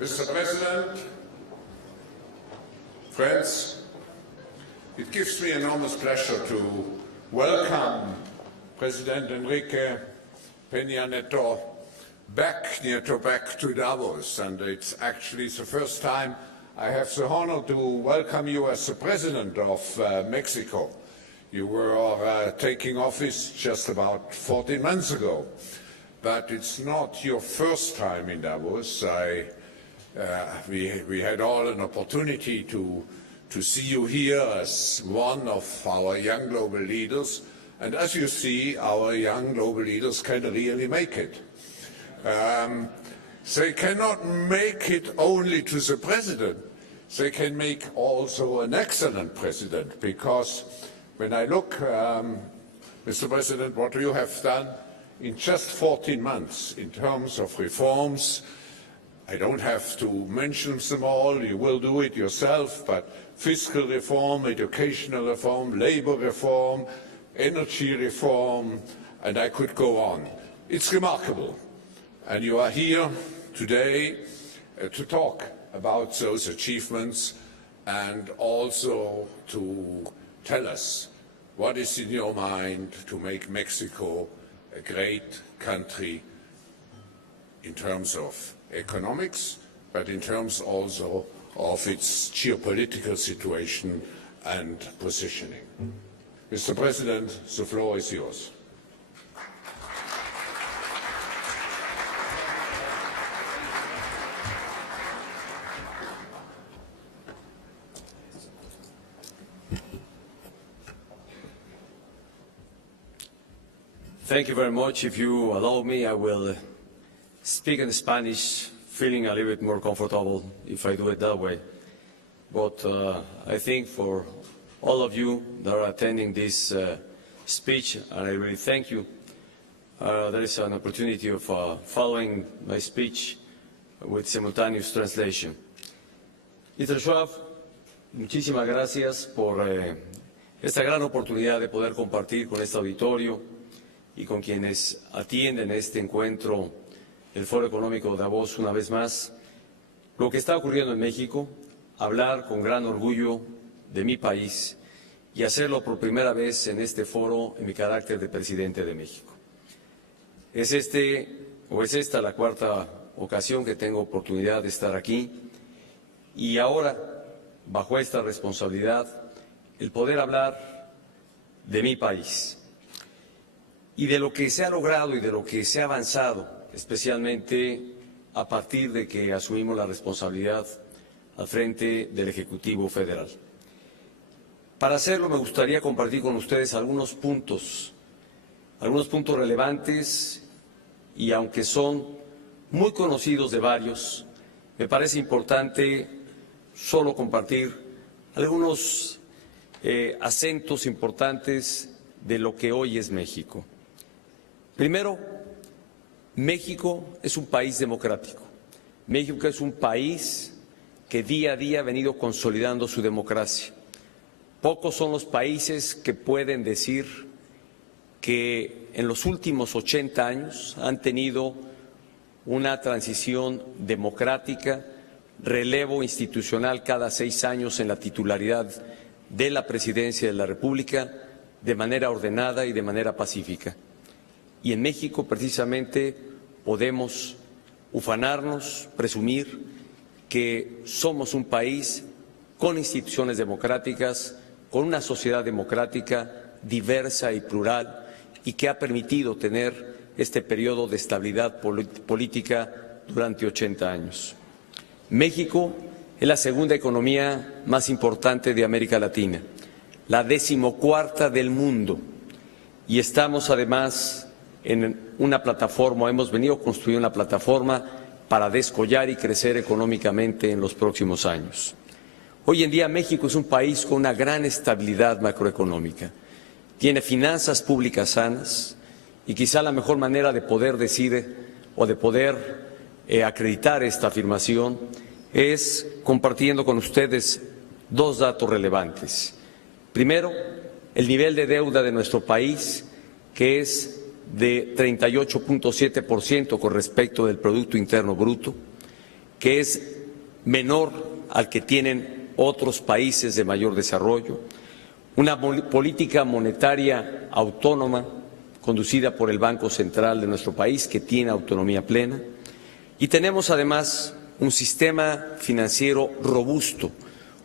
Mr. President, friends, it gives me enormous pleasure to welcome President Enrique Peña Nieto back to Davos, and it's actually the first time I have the honor to welcome you as the President of Mexico. You were taking office just about 14 months ago, but it's not your first time in Davos. We had all an opportunity to see you here as one of our young global leaders, and as you see, our young global leaders can really make it. They cannot make it only to the President, they can make also an excellent President, because when I look, Mr. President, what you have done in just 14 months in terms of reforms, I don't have to mention them all, you will do it yourself, but fiscal reform, educational reform, labor reform, energy reform, and I could go on. It's remarkable. And you are here today to talk about those achievements and also to tell us what is in your mind to make Mexico a great country in terms of economics, but in terms also of its geopolitical situation and positioning. Mr. President, the floor is yours. Thank you very much. If you allow me, I will speak in Spanish, feeling a little bit more comfortable if I do it that way. But I think for all of you that are attending this speech, and I really thank you, there is an opportunity of following my speech with simultaneous translation. Mr. Schwab, muchísimas gracias por esta gran oportunidad de poder compartir con este auditorio y con quienes atienden este encuentro, el Foro Económico de Davos, una vez más, lo que está ocurriendo en México, hablar con gran orgullo de mi país y hacerlo por primera vez en este foro en mi carácter de presidente de México. Es esta la cuarta ocasión que tengo oportunidad de estar aquí y ahora, bajo esta responsabilidad, el poder hablar de mi país y de lo que se ha logrado y de lo que se ha avanzado, especialmente a partir de que asumimos la responsabilidad al frente del Ejecutivo Federal. Para hacerlo me gustaría compartir con ustedes algunos puntos relevantes y aunque son muy conocidos de varios, me parece importante solo compartir algunos acentos importantes de lo que hoy es México. Primero, México es un país democrático. México es un país que día a día ha venido consolidando su democracia. Pocos son los países que pueden decir que en los últimos 80 años han tenido una transición democrática, relevo institucional cada 6 años en la titularidad de la Presidencia de la República de manera ordenada y de manera pacífica. Y en México, precisamente, podemos ufanarnos, presumir que somos un país con instituciones democráticas, con una sociedad democrática diversa y plural y que ha permitido tener este periodo de estabilidad política durante 80 años. México es la segunda economía más importante de América Latina, la 14ª del mundo, y estamos además en una plataforma, hemos venido construyendo una plataforma para descollar y crecer económicamente en los próximos años. Hoy en día México es un país con una gran estabilidad macroeconómica, tiene finanzas públicas sanas y quizá la mejor manera de poder decir o de poder acreditar esta afirmación es compartiendo con ustedes dos datos relevantes. Primero, el nivel de deuda de nuestro país, que es de 38.7% con respecto del Producto Interno Bruto, que es menor al que tienen otros países de mayor desarrollo, una política monetaria autónoma conducida por el Banco Central de nuestro país, que tiene autonomía plena, y tenemos además un sistema financiero robusto,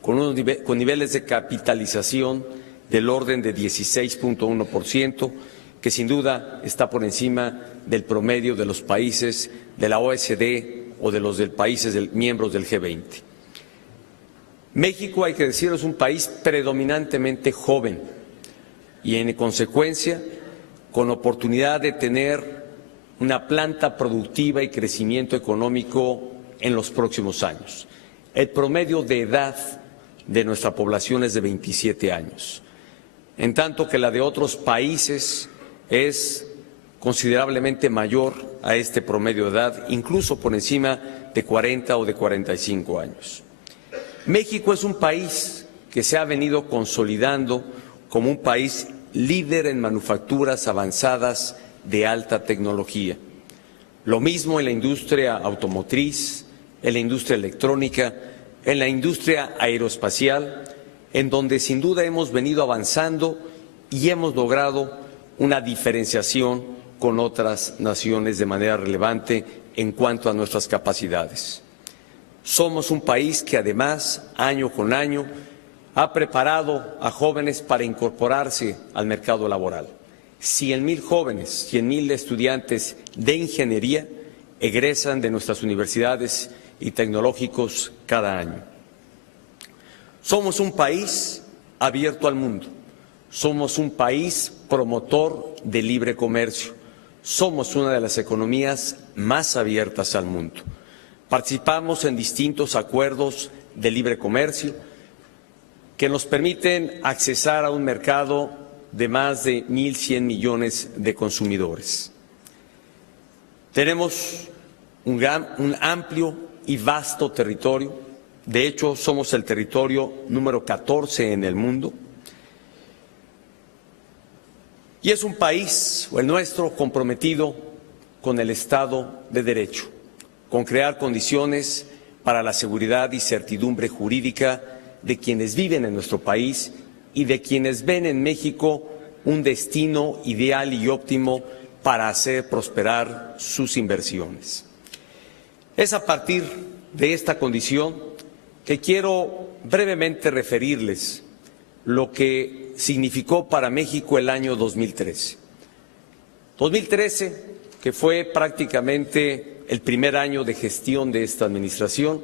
con niveles de capitalización del orden de 16.1%, que sin duda está por encima del promedio de los países de la OECD o de los países miembros del G20. México, hay que decirlo, es un país predominantemente joven y, en consecuencia, con oportunidad de tener una planta productiva y crecimiento económico en los próximos años. El promedio de edad de nuestra población es de 27 años, en tanto que la de otros países es considerablemente mayor a este promedio de edad, incluso por encima de 40 o de 45 años. México es un país que se ha venido consolidando como un país líder en manufacturas avanzadas de alta tecnología. Lo mismo en la industria automotriz, en la industria electrónica, en la industria aeroespacial, en donde sin duda hemos venido avanzando y hemos logrado una diferenciación con otras naciones de manera relevante en cuanto a nuestras capacidades. Somos un país que además, año con año, ha preparado a jóvenes para incorporarse al mercado laboral. 100,000 jóvenes, 100,000 estudiantes de ingeniería egresan de nuestras universidades y tecnológicos cada año. Somos un país abierto al mundo. Somos un país promotor de libre comercio. Somos una de las economías más abiertas al mundo. Participamos en distintos acuerdos de libre comercio que nos permiten accesar a un mercado de más de 1.100 millones de consumidores. Tenemos un amplio y vasto territorio. De hecho, somos el territorio número 14 en el mundo. Y es un país, el nuestro, comprometido con el Estado de Derecho, con crear condiciones para la seguridad y certidumbre jurídica de quienes viven en nuestro país y de quienes ven en México un destino ideal y óptimo para hacer prosperar sus inversiones. Es a partir de esta condición que quiero brevemente referirles lo que significó para México el año 2013. 2013, que fue prácticamente el primer año de gestión de esta administración,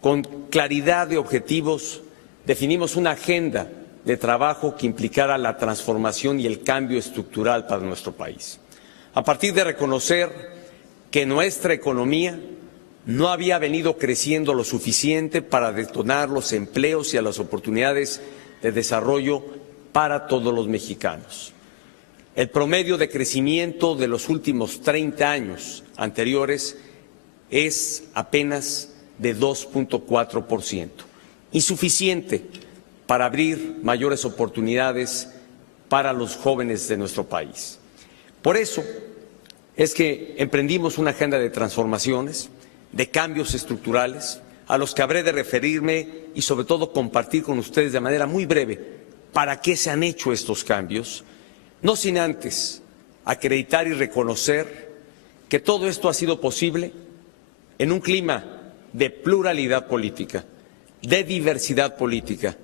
con claridad de objetivos, definimos una agenda de trabajo que implicara la transformación y el cambio estructural para nuestro país. A partir de reconocer que nuestra economía no había venido creciendo lo suficiente para detonar los empleos y las oportunidades de desarrollo para todos los mexicanos. El promedio de crecimiento de los últimos 30 años anteriores es apenas de 2.4%, insuficiente para abrir mayores oportunidades para los jóvenes de nuestro país. Por eso es que emprendimos una agenda de transformaciones, de cambios estructurales, a los que habré de referirme y sobre todo compartir con ustedes de manera muy breve para qué se han hecho estos cambios, no sin antes acreditar y reconocer que todo esto ha sido posible en un clima de pluralidad política, de diversidad política,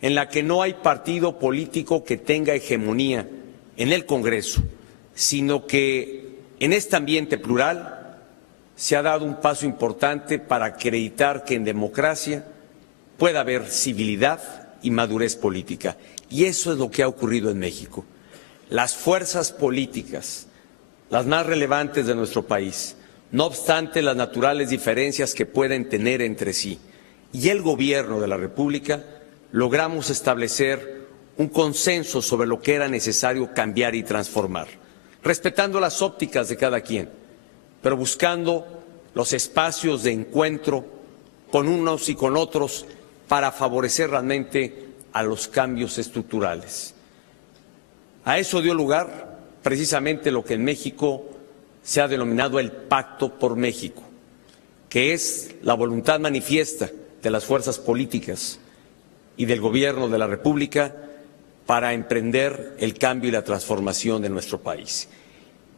en la que no hay partido político que tenga hegemonía en el Congreso, sino que en este ambiente plural se ha dado un paso importante para acreditar que en democracia pueda haber civilidad y madurez política. Y eso es lo que ha ocurrido en México. Las fuerzas políticas, las más relevantes de nuestro país, no obstante las naturales diferencias que pueden tener entre sí, y el Gobierno de la República, logramos establecer un consenso sobre lo que era necesario cambiar y transformar, respetando las ópticas de cada quien, pero buscando los espacios de encuentro con unos y con otros para favorecer realmente a los cambios estructurales. A eso dio lugar precisamente lo que en México se ha denominado el Pacto por México, que es la voluntad manifiesta de las fuerzas políticas y del Gobierno de la República para emprender el cambio y la transformación de nuestro país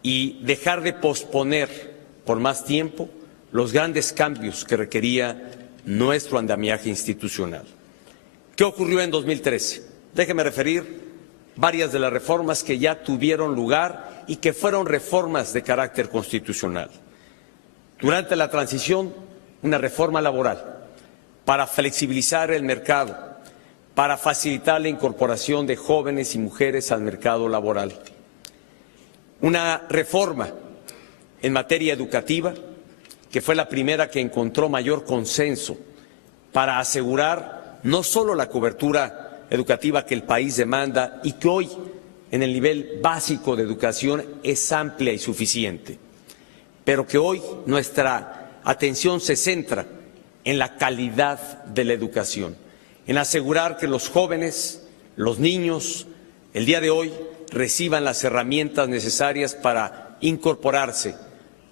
y dejar de posponer por más tiempo los grandes cambios que requería nuestro andamiaje institucional. ¿Qué ocurrió en 2013? Déjeme referir varias de las reformas que ya tuvieron lugar y que fueron reformas de carácter constitucional. Durante la transición, una reforma laboral para flexibilizar el mercado, para facilitar la incorporación de jóvenes y mujeres al mercado laboral. Una reforma en materia educativa, que fue la primera que encontró mayor consenso para asegurar no solo la cobertura educativa que el país demanda y que hoy en el nivel básico de educación es amplia y suficiente, pero que hoy nuestra atención se centra en la calidad de la educación, en asegurar que los jóvenes, los niños, el día de hoy reciban las herramientas necesarias para incorporarse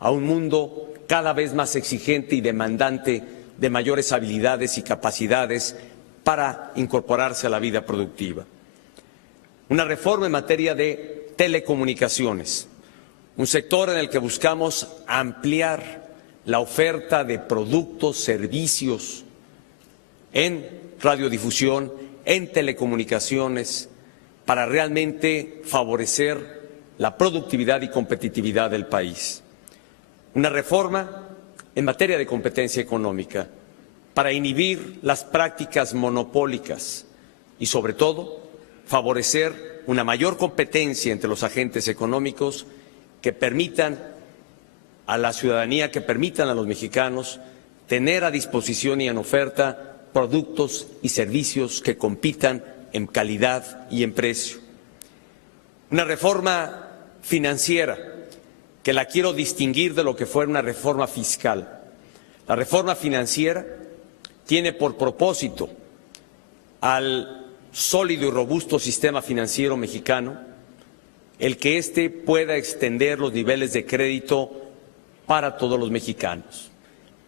a un mundo cada vez más exigente y demandante de mayores habilidades y capacidades para incorporarse a la vida productiva. Una reforma en materia de telecomunicaciones, un sector en el que buscamos ampliar la oferta de productos, servicios en radiodifusión, en telecomunicaciones, para realmente favorecer la productividad y competitividad del país. Una reforma en materia de competencia económica para inhibir las prácticas monopólicas y, sobre todo, favorecer una mayor competencia entre los agentes económicos que permitan a la ciudadanía, que permitan a los mexicanos tener a disposición y en oferta productos y servicios que compitan en calidad y en precio. Una reforma financiera que la quiero distinguir de lo que fue una reforma fiscal. La reforma financiera tiene por propósito al sólido y robusto sistema financiero mexicano el que éste pueda extender los niveles de crédito para todos los mexicanos,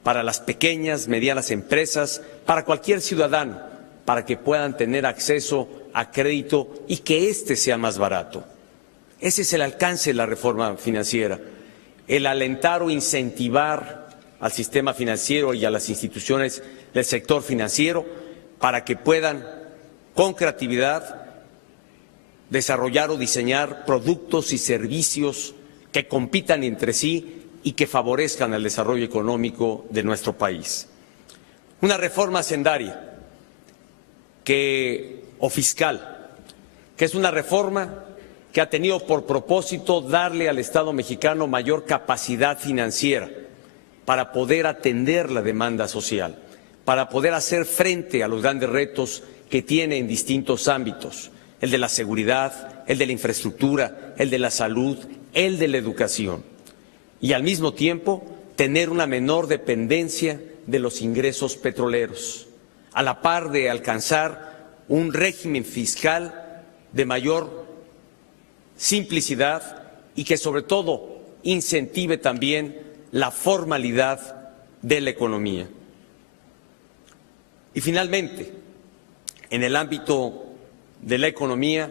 para las pequeñas, medianas empresas, para cualquier ciudadano, para que puedan tener acceso a crédito y que éste sea más barato. Ese es el alcance de la reforma financiera, el alentar o incentivar al sistema financiero y a las instituciones del sector financiero para que puedan, con creatividad, desarrollar o diseñar productos y servicios que compitan entre sí y que favorezcan el desarrollo económico de nuestro país. Una reforma hacendaria o fiscal, que es una reforma que ha tenido por propósito darle al Estado mexicano mayor capacidad financiera para poder atender la demanda social, para poder hacer frente a los grandes retos que tiene en distintos ámbitos, el de la seguridad, el de la infraestructura, el de la salud, el de la educación, y al mismo tiempo tener una menor dependencia de los ingresos petroleros, a la par de alcanzar un régimen fiscal de mayor simplicidad y que sobre todo incentive también la formalidad de la economía. Y finalmente, en el ámbito de la economía,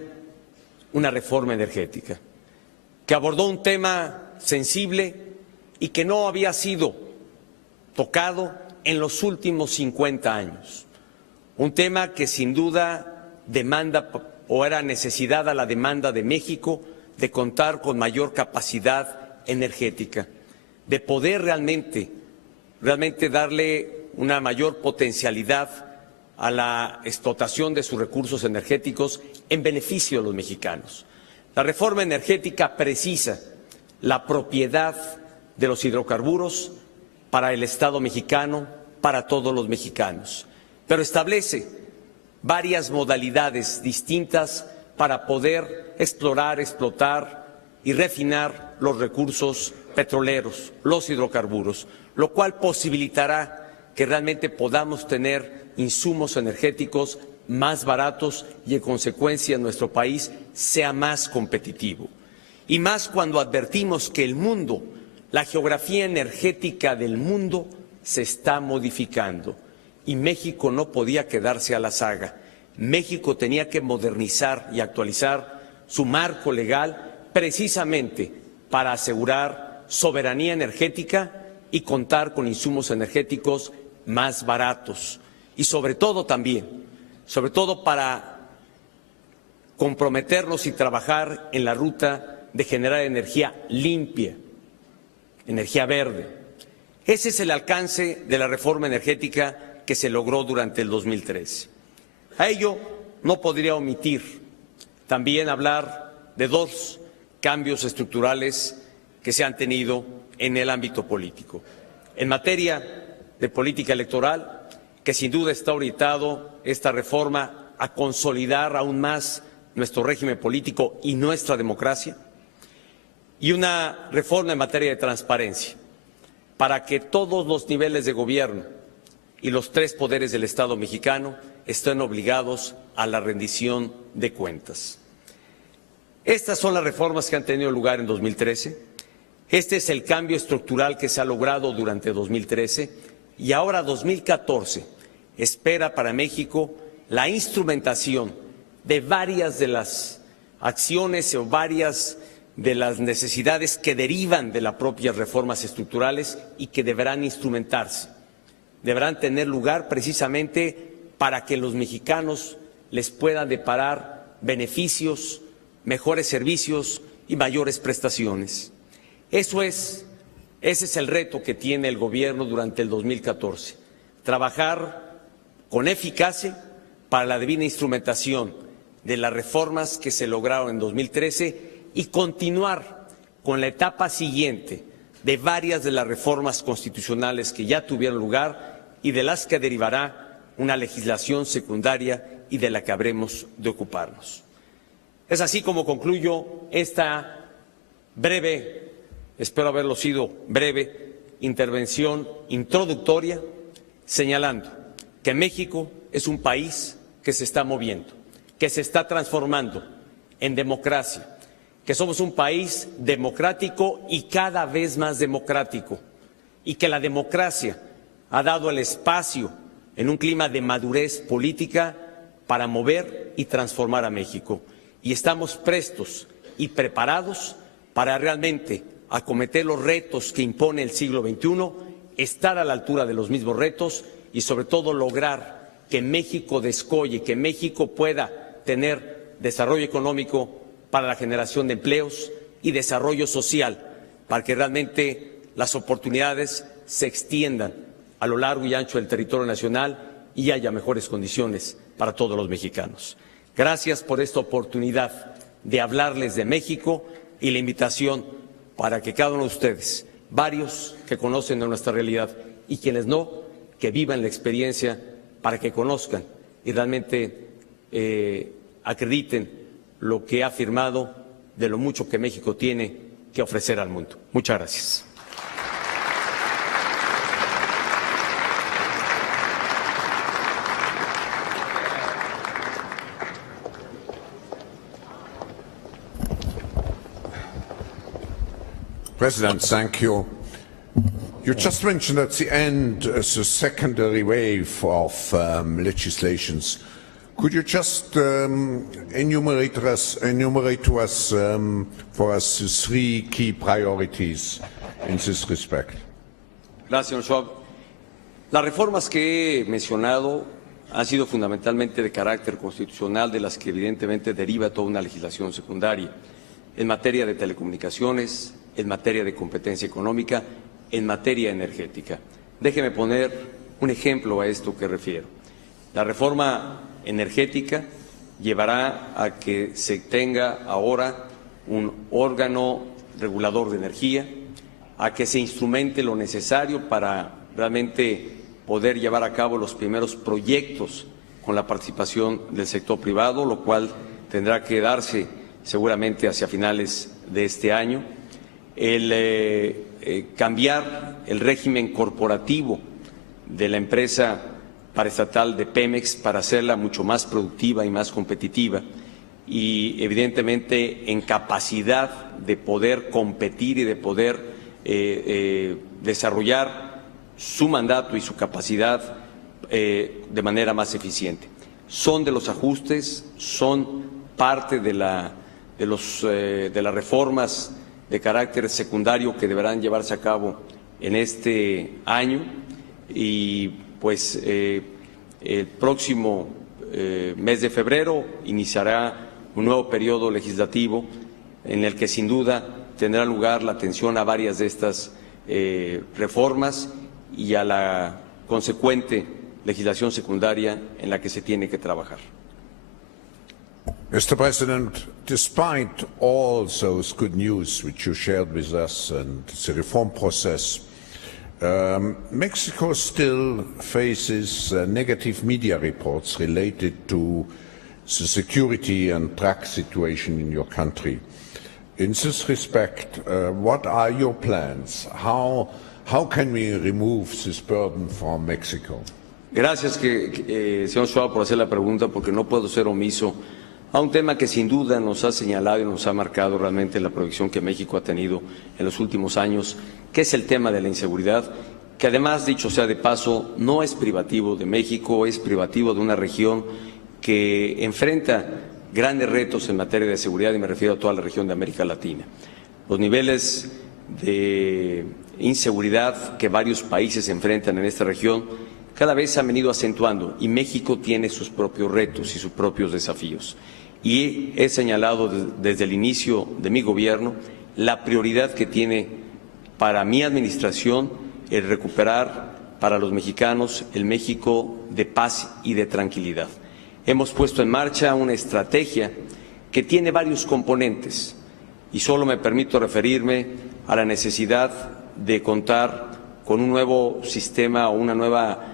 una reforma energética que abordó un tema sensible y que no había sido tocado en los últimos 50 años. Un tema que sin duda demanda o era necesidad a la demanda de México de contar con mayor capacidad energética, de poder realmente darle una mayor potencialidad a la explotación de sus recursos energéticos en beneficio de los mexicanos. La reforma energética precisa la propiedad de los hidrocarburos para el Estado mexicano, para todos los mexicanos, pero establece varias modalidades distintas para poder explorar, explotar y refinar los recursos petroleros, los hidrocarburos, lo cual posibilitará que realmente podamos tener insumos energéticos más baratos y, en consecuencia, nuestro país sea más competitivo. Y más cuando advertimos que el mundo, la geografía energética del mundo, se está modificando y México no podía quedarse a la saga. México tenía que modernizar y actualizar su marco legal precisamente para asegurar soberanía energética y contar con insumos energéticos más baratos y sobre todo para comprometernos y trabajar en la ruta de generar energía limpia, energía verde. Ese es el alcance de la reforma energética que se logró durante el 2013. A ello no podría omitir también hablar de dos cambios estructurales que se han tenido en el ámbito político. En materia de política electoral, que sin duda está orientado esta reforma a consolidar aún más nuestro régimen político y nuestra democracia, y una reforma en materia de transparencia, para que todos los niveles de gobierno y los tres poderes del Estado mexicano estén obligados a la rendición de cuentas. Estas son las reformas que han tenido lugar en 2013. Este es el cambio estructural que se ha logrado durante 2013 y ahora 2014 espera para México la instrumentación de varias de las acciones o varias de las necesidades que derivan de las propias reformas estructurales y que deberán instrumentarse. Deberán tener lugar precisamente para que los mexicanos les puedan deparar beneficios, mejores servicios y mayores prestaciones. Ese es el reto que tiene el gobierno durante el 2014, trabajar con eficacia para la debida instrumentación de las reformas que se lograron en 2013 y continuar con la etapa siguiente de varias de las reformas constitucionales que ya tuvieron lugar y de las que derivará una legislación secundaria y de la que habremos de ocuparnos. Es así como concluyo esta breve, espero haberlo sido breve, intervención introductoria, señalando que México es un país que se está moviendo, que se está transformando en democracia, que somos un país democrático y cada vez más democrático, y que la democracia ha dado el espacio en un clima de madurez política para mover y transformar a México. Y estamos prestos y preparados para realmente acometer los retos que impone el siglo XXI, estar a la altura de los mismos retos y sobre todo lograr que México descolle, que México pueda tener desarrollo económico para la generación de empleos y desarrollo social, para que realmente las oportunidades se extiendan a lo largo y ancho del territorio nacional y haya mejores condiciones para todos los mexicanos. Gracias por esta oportunidad de hablarles de México y la invitación para que cada uno de ustedes, varios que conocen de nuestra realidad y quienes no, que vivan la experiencia para que conozcan y realmente acrediten lo que ha afirmado de lo mucho que México tiene que ofrecer al mundo. Muchas gracias. President, thank you. You just mentioned at the end the secondary wave of legislations. Could you just enumerate to us for us the three key priorities in this respect? Gracias, señor Schwab. Las reformas que he mencionado han sido fundamentalmente de carácter constitucional, de las que evidentemente deriva toda una legislación secundaria en materia de telecomunicaciones, en materia de competencia económica, en materia energética. Déjeme poner un ejemplo a esto que refiero. La reforma energética llevará a que se tenga ahora un órgano regulador de energía, a que se instrumente lo necesario para realmente poder llevar a cabo los primeros proyectos con la participación del sector privado, lo cual tendrá que darse seguramente hacia finales de este año. El cambiar el régimen corporativo de la empresa paraestatal de Pemex para hacerla mucho más productiva y más competitiva y evidentemente en capacidad de poder competir y de poder desarrollar su mandato y su capacidad de manera más eficiente. Son de los ajustes, son parte de las reformas de carácter secundario que deberán llevarse a cabo en este año y pues el próximo mes de febrero iniciará un nuevo periodo legislativo en el que sin duda tendrá lugar la atención a varias de estas reformas y a la consecuente legislación secundaria en la que se tiene que trabajar. Mr. President, despite all those good news which you shared with us and the reform process, Mexico still faces negative media reports related to the security and drug situation in your country. In this respect, what are your plans? How can we remove this burden from Mexico? Gracias, señor Schwab, por hacer la pregunta, porque no puedo ser omiso a un tema que sin duda nos ha señalado y nos ha marcado realmente la proyección que México ha tenido en los últimos años, que es el tema de la inseguridad, que además, dicho sea de paso, no es privativo de México, es privativo de una región que enfrenta grandes retos en materia de seguridad, y me refiero a toda la región de América Latina. Los niveles de inseguridad que varios países enfrentan en esta región cada vez se han venido acentuando y México tiene sus propios retos y sus propios desafíos. Y he señalado desde el inicio de mi gobierno la prioridad que tiene para mi administración el recuperar para los mexicanos el México de paz y de tranquilidad. Hemos puesto en marcha una estrategia que tiene varios componentes y solo me permito referirme a la necesidad de contar con un nuevo sistema o una nueva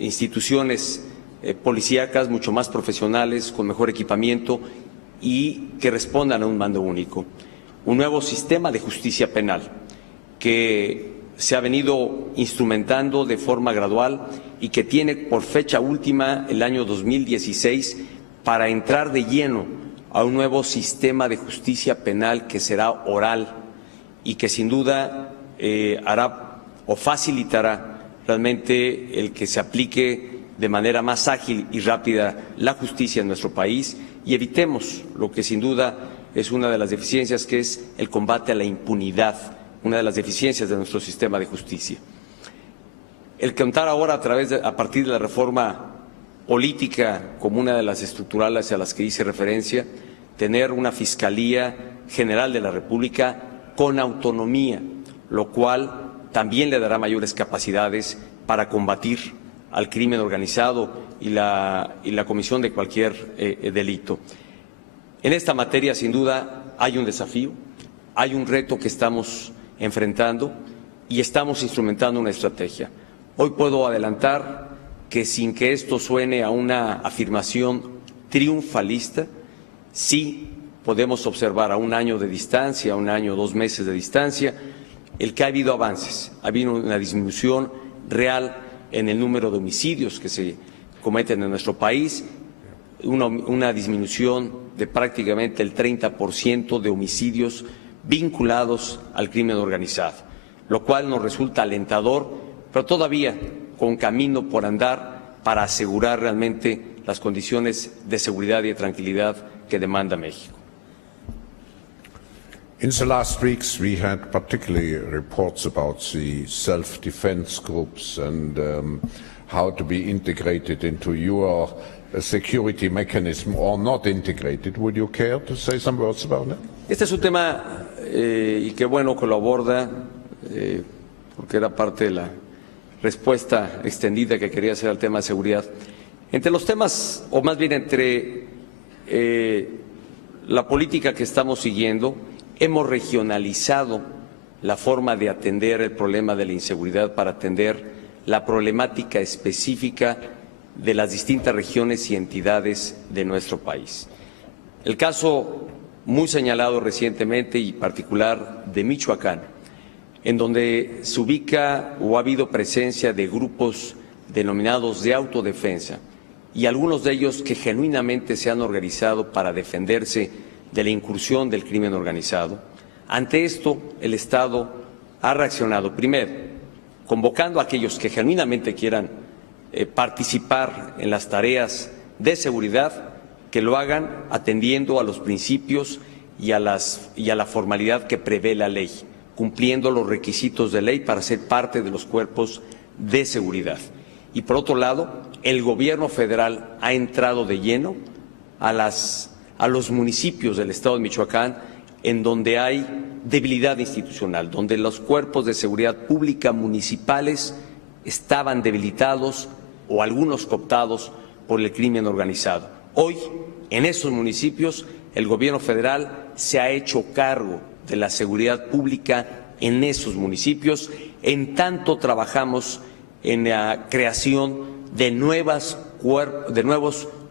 instituciones policíacas mucho más profesionales, con mejor equipamiento y que respondan a un mando único. Un nuevo sistema de justicia penal que se ha venido instrumentando de forma gradual y que tiene por fecha última el año 2016 para entrar de lleno a un nuevo sistema de justicia penal que será oral y que sin duda hará o facilitará realmente el que se aplique de manera más ágil y rápida la justicia en nuestro país y evitemos lo que sin duda es una de las deficiencias, que es el combate a la impunidad, una de las deficiencias de nuestro sistema de justicia. El contar ahora a partir de la reforma política como una de las estructurales a las que hice referencia, tener una Fiscalía General de la República con autonomía, lo cual también le dará mayores capacidades para combatir al crimen organizado y la comisión de cualquier delito. En esta materia, sin duda, hay un desafío, hay un reto que estamos enfrentando y estamos instrumentando una estrategia. Hoy puedo adelantar que sin que esto suene a una afirmación triunfalista, sí podemos observar a un año de distancia, a un año o 2 meses de distancia, el que ha habido avances, ha habido una disminución real en el número de homicidios que se cometen en nuestro país, una disminución de prácticamente el 30% de homicidios vinculados al crimen organizado, lo cual nos resulta alentador, pero todavía con camino por andar para asegurar realmente las condiciones de seguridad y de tranquilidad que demanda México. In the last weeks, we had particularly reports about the self-defense groups and how to be integrated into your security mechanism or not integrated. Would you care to say some words about that? Este es un tema y qué bueno que lo aborda, porque era parte de la respuesta extendida que quería hacer al tema de seguridad. Entre los temas, o más bien entre la política que estamos siguiendo, hemos regionalizado la forma de atender el problema de la inseguridad para atender la problemática específica de las distintas regiones y entidades de nuestro país. El caso muy señalado recientemente y particular de Michoacán, en donde se ubica o ha habido presencia de grupos denominados de autodefensa y algunos de ellos que genuinamente se han organizado para defenderse de la incursión del crimen organizado. Ante esto, el Estado ha reaccionado, primero, convocando a aquellos que genuinamente quieran participar en las tareas de seguridad, que lo hagan atendiendo a los principios y a la formalidad que prevé la ley, cumpliendo los requisitos de ley para ser parte de los cuerpos de seguridad. Y por otro lado, el gobierno federal ha entrado de lleno a los municipios del estado de Michoacán en donde hay debilidad institucional, donde los cuerpos de seguridad pública municipales estaban debilitados o algunos cooptados por el crimen organizado. Hoy, en esos municipios, el gobierno federal se ha hecho cargo de la seguridad pública en esos municipios, en tanto trabajamos en la creación de nuevos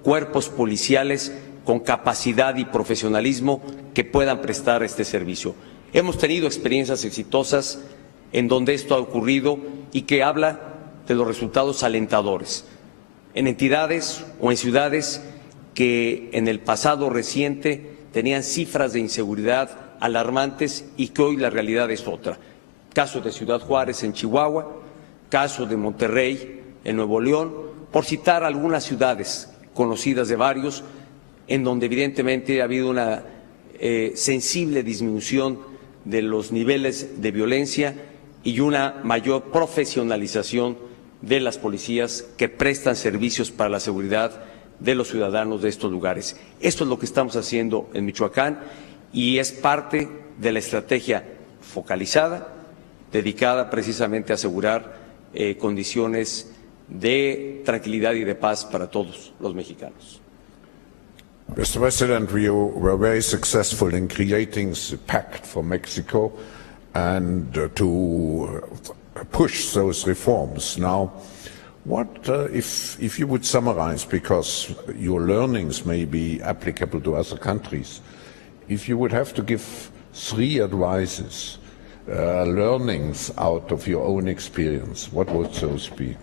cuerpos policiales con capacidad y profesionalismo que puedan prestar este servicio. Hemos tenido experiencias exitosas en donde esto ha ocurrido y que habla de los resultados alentadores en entidades o en ciudades que en el pasado reciente tenían cifras de inseguridad alarmantes y que hoy la realidad es otra. Caso de Ciudad Juárez en Chihuahua, caso de Monterrey en Nuevo León, por citar algunas ciudades conocidas de varios, en donde evidentemente ha habido una sensible disminución de los niveles de violencia y una mayor profesionalización de las policías que prestan servicios para la seguridad de los ciudadanos de estos lugares. Esto es lo que estamos haciendo en Michoacán y es parte de la estrategia focalizada, dedicada precisamente a asegurar condiciones de tranquilidad y de paz para todos los mexicanos. Mr. President, you were very successful in creating the Pact for Mexico and to push those reforms. Now, what, if you would summarize, because your learnings may be applicable to other countries, if you would have to give 3 advices, learnings out of your own experience, what would those be?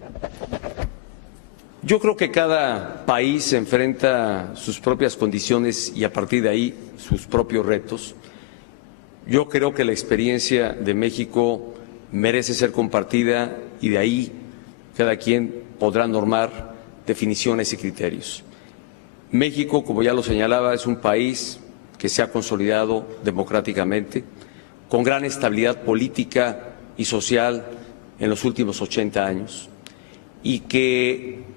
Yo creo que cada país enfrenta sus propias condiciones y a partir de ahí sus propios retos. Yo creo que la experiencia de México merece ser compartida y de ahí cada quien podrá normar definiciones y criterios. México, como ya lo señalaba, es un país que se ha consolidado democráticamente, con gran estabilidad política y social en los últimos 80 años y que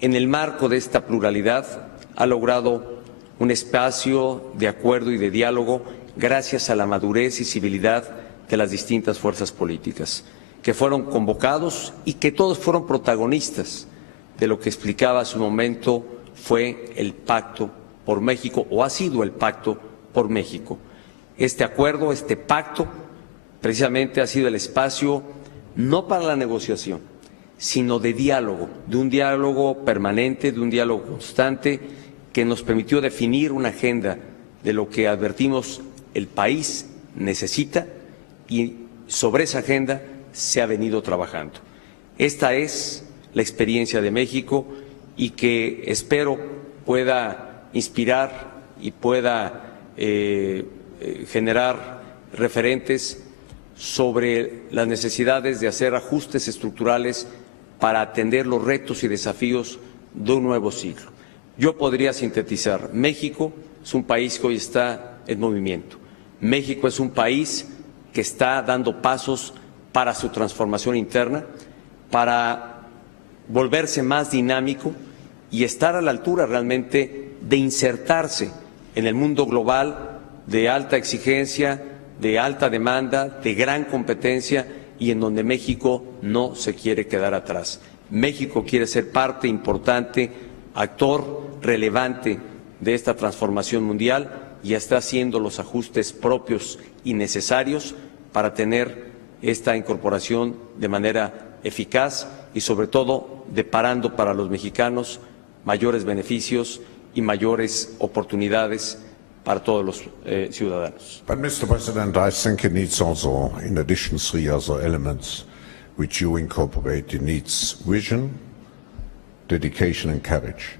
en el marco de esta pluralidad ha logrado un espacio de acuerdo y de diálogo gracias a la madurez y civilidad de las distintas fuerzas políticas, que fueron convocados y que todos fueron protagonistas de lo que explicaba a su momento fue el Pacto por México o ha sido el Pacto por México. Este acuerdo, este pacto, precisamente ha sido el espacio no para la negociación, sino de diálogo, de un diálogo permanente, de un diálogo constante que nos permitió definir una agenda de lo que advertimos el país necesita y sobre esa agenda se ha venido trabajando. Esta es la experiencia de México y que espero pueda inspirar y pueda generar referentes sobre las necesidades de hacer ajustes estructurales para atender los retos y desafíos de un nuevo siglo. Yo podría sintetizar, México es un país que hoy está en movimiento. México es un país que está dando pasos para su transformación interna, para volverse más dinámico y estar a la altura realmente de insertarse en el mundo global de alta exigencia, de alta demanda, de gran competencia y en donde México no se quiere quedar atrás. México quiere ser parte importante, actor relevante de esta transformación mundial y está haciendo los ajustes propios y necesarios para tener esta incorporación de manera eficaz y sobre todo deparando para los mexicanos mayores beneficios y mayores oportunidades para todos los ciudadanos. But Mr. President, I think it needs also, in addition, 3 other elements which you incorporate. It needs vision, dedication and courage.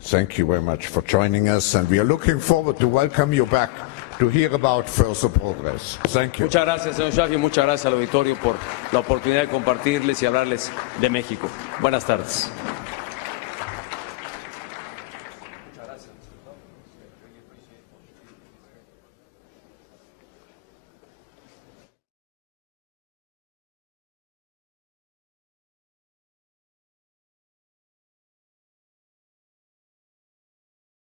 Thank you very much for joining us and we are looking forward to welcome you back to hear about further progress. Thank you. Muchas gracias, señor Shafi, muchas gracias al auditorio por la oportunidad de compartirles y hablarles de México. Buenas tardes.